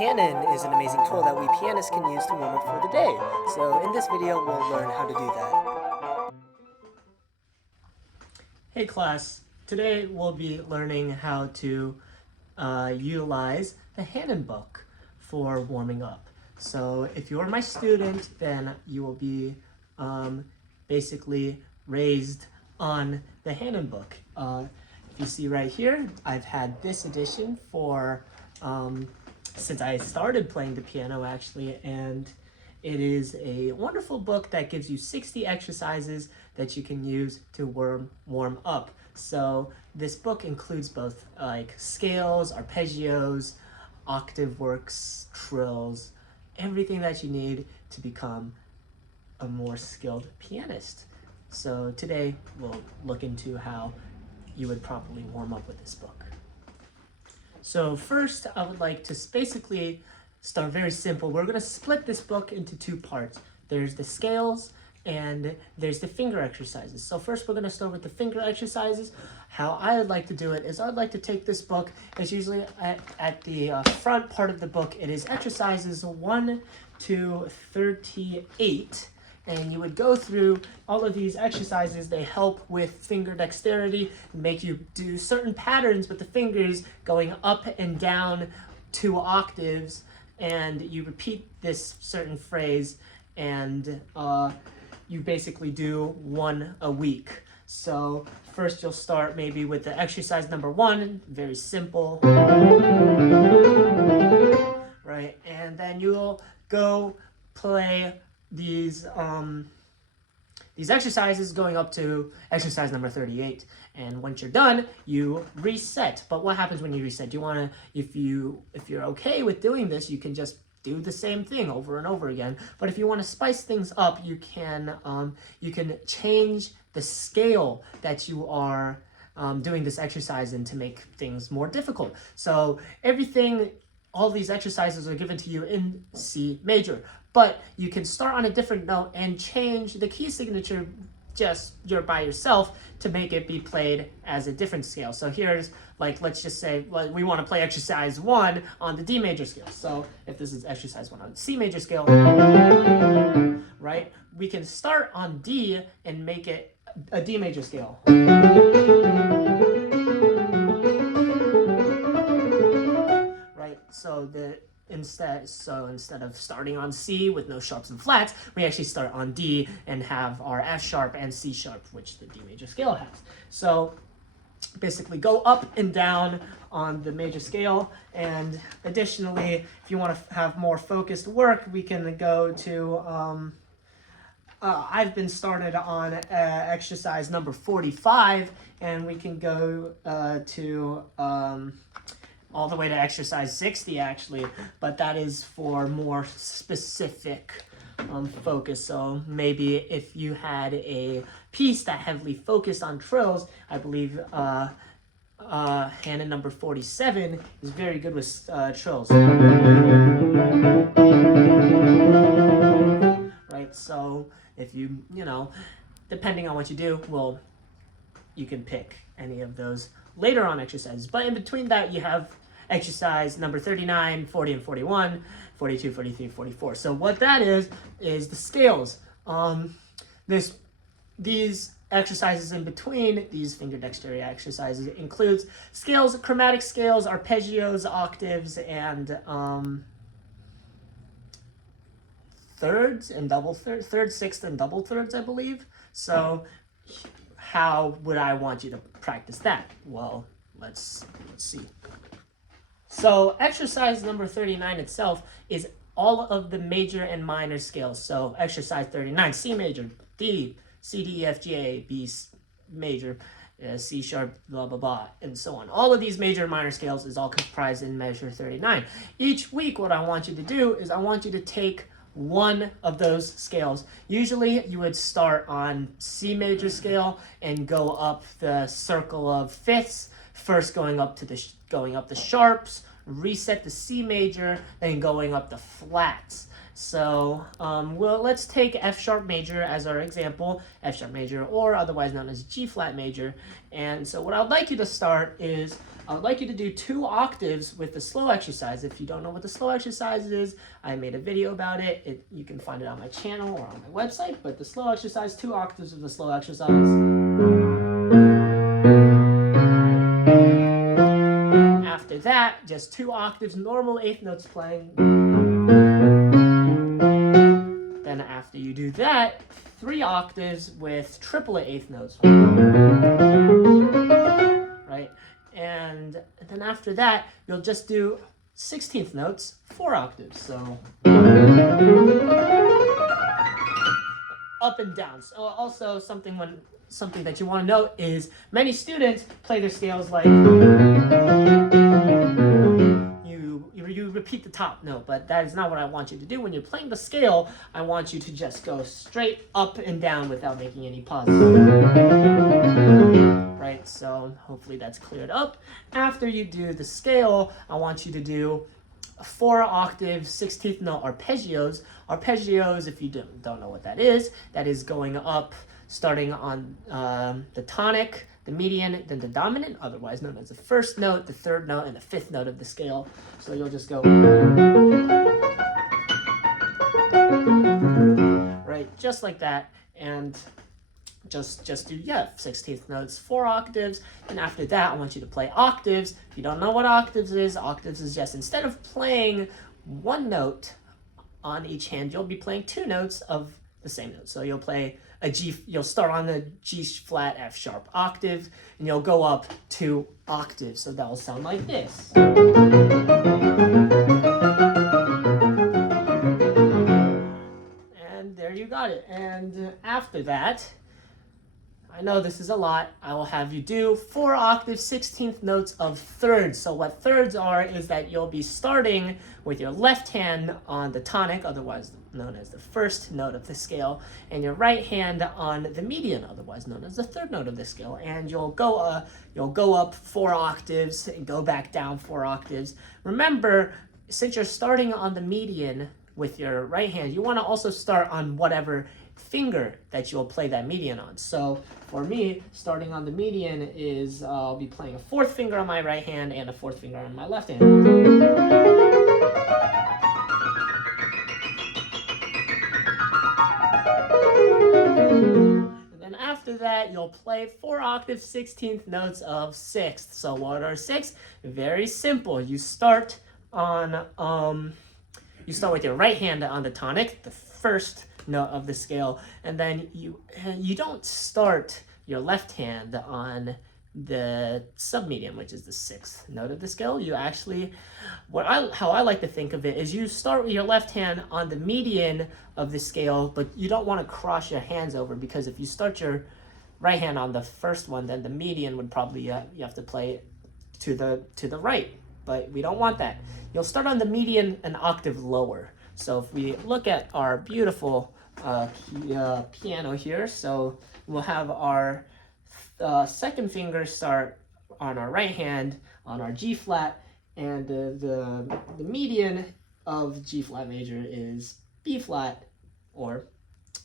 Hannon is an amazing tool that we pianists can use to warm up for the day. So in this video, we'll learn how to do that. Hey class, today we'll be learning how to utilize the Hannon book for warming up. So if you're my student, then you will be basically raised on the Hannon book. If you see right here, I've had this edition for since I started playing the piano actually, and it is a wonderful book that gives you 60 exercises that you can use to warm up. So this book includes both like scales, arpeggios, octave works, trills, everything that you need to become a more skilled pianist. So today we'll look into how you would properly warm up with this book. So first, I would like to basically start very simple. We're going to split this book into two parts. There's the scales and there's the finger exercises. So first we're going to start with the finger exercises. How I would like to do it is I'd like to take this book. It's usually at the front part of the book. It is exercises 1 to 38. And you would go through all of these exercises. They help with finger dexterity, make you do certain patterns with the fingers going up and down 2 octaves. And you repeat this certain phrase, and you basically do 1 a week. So first you'll start maybe with the exercise number 1, very simple, right? And then you'll go play these exercises going up to exercise number 38. And once you're done, you reset. But what happens when you reset? You want to, if you're okay with doing this, you can just do the same thing over and over again. But if you want to spice things up, you can change the scale that you are doing this exercise in to make things more difficult. So all these exercises are given to you in C major, but you can start on a different note and change the key signature just you're by yourself to make it be played as a different scale. So here's, like, let's just say we want to play exercise 1 on the D major scale. So if this is exercise 1 on C major scale, right, we can start on D and make it a D major scale. So instead of starting on C with no sharps and flats, we actually start on D and have our F sharp and C sharp, which the D major scale has. So basically go up and down on the major scale. And additionally, if you want to have more focused work, we can go to I've been started on exercise number 45, and we can go to all the way to exercise 60 actually, but that is for more specific focus. So maybe if you had a piece that heavily focused on trills, I believe Hannon number 47 is very good with trills. Right, so if you depending on what you do, you can pick any of those later on exercises. But in between that, you have exercise number 39, 40, and 41, 42, 43, 44. So what that is the scales. These exercises in between, these finger dexterity exercises, includes scales, chromatic scales, arpeggios, octaves, and thirds and double thirds, third, sixth, and double thirds, I believe. So how would I want you to practice that? Well, let's see. So exercise number 39 itself is all of the major and minor scales. So exercise 39, C major, D, C, D, E, F, G, A, B major, C sharp, blah, blah, blah, and so on. All of these major and minor scales is all comprised in measure 39. Each week, what I want you to do is I want you to take one of those scales. Usually you would start on C major scale and go up the circle of fifths, first going up the sharps, reset the C major, then going up the flats. So let's take F sharp major as our example, F sharp major, or otherwise known as G flat major. And so what I'd like you to start is I would like you to do 2 octaves with the slow exercise. If you don't know what the slow exercise is, I made a video about it. You can find it on my channel or on my website, but the slow exercise, 2 octaves of the slow exercise. After that, just 2 octaves, normal 8th notes playing. Then after you do that, 3 octaves with triplet 8th notes. Right? And then after that, you'll just do 16th notes, 4 octaves. So up and down. So also something that you want to note is many students play their scales like you repeat the top note, but that is not what I want you to do. When you're playing the scale, I want you to just go straight up and down without making any pauses. Right, so hopefully that's cleared up. After you do the scale, I want you to do 4 octave 16th note arpeggios. Arpeggios, if you don't know what that is going up, starting on the tonic, the median, then the dominant, otherwise known as the first note, the third note, and the 5th note of the scale. So you'll just go right, just like that, and just do 16th notes, 4 octaves, and after that I want you to play octaves. If you don't know what octaves is just instead of playing 1 note on each hand, you'll be playing 2 notes of the same note. So you'll start on the G flat F sharp octave, and you'll go up 2 octaves. So that'll sound like this. And there you got it. And after that, I know this is a lot. I will have you do 4 octave 16th notes of thirds. So what thirds are is that you'll be starting with your left hand on the tonic, otherwise known as the first note of the scale, and your right hand on the median, otherwise known as the third note of the scale. And you'll go up 4 octaves and go back down 4 octaves. Remember, since you're starting on the median with your right hand, you want to also start on whatever finger that you'll play that median on. So for me, starting on the median is I'll be playing a 4th finger on my right hand and a 4th finger on my left hand. And then after that, you'll play 4 octave 16th notes of 6th. So what are 6? Very simple. You start with your right hand on the tonic, the first note of the scale, and then you don't start your left hand on the submedian, which is the 6th note of the scale. You actually, how I like to think of it is you start with your left hand on the median of the scale, but you don't want to cross your hands over, because if you start your right hand on the first one, then the median would probably you have to play to the right, but we don't want that. You'll start on the median an octave lower. So if we look at our beautiful piano here, so we'll have our second finger start on our right hand on our G flat, and the median of G flat major is B flat or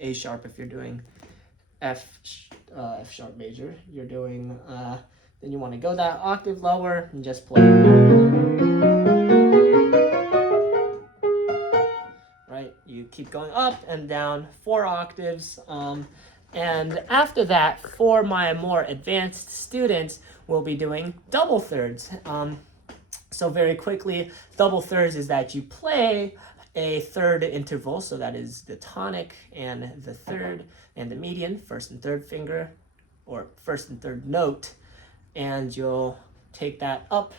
A sharp if you're doing F sharp major. You're doing then you want to go that octave lower and just play. Right, you keep going up and down 4 octaves. And after that, for my more advanced students, we'll be doing double thirds. So very quickly, double thirds is that you play a third interval, so that is the tonic and the third and the median, first and third finger, or first and third note, and you'll take that up,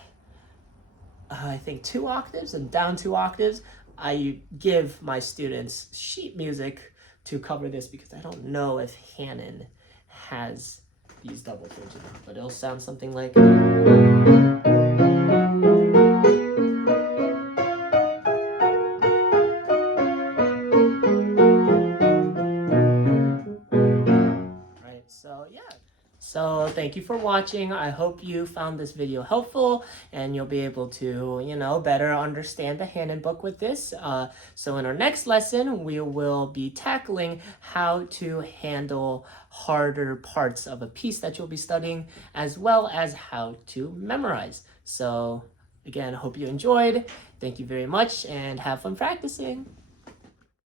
I think 2 octaves and down 2 octaves. I give my students sheet music to cover this because I don't know if Hannon has these double thirds in it, but it'll sound something like. Right, so yeah. So thank thank you for watching. I hope you found this video helpful and you'll be able to, better understand the Hannon book with this. So in our next lesson, we will be tackling how to handle harder parts of a piece that you'll be studying, as well as how to memorize. So again, hope you enjoyed. Thank you very much and have fun practicing.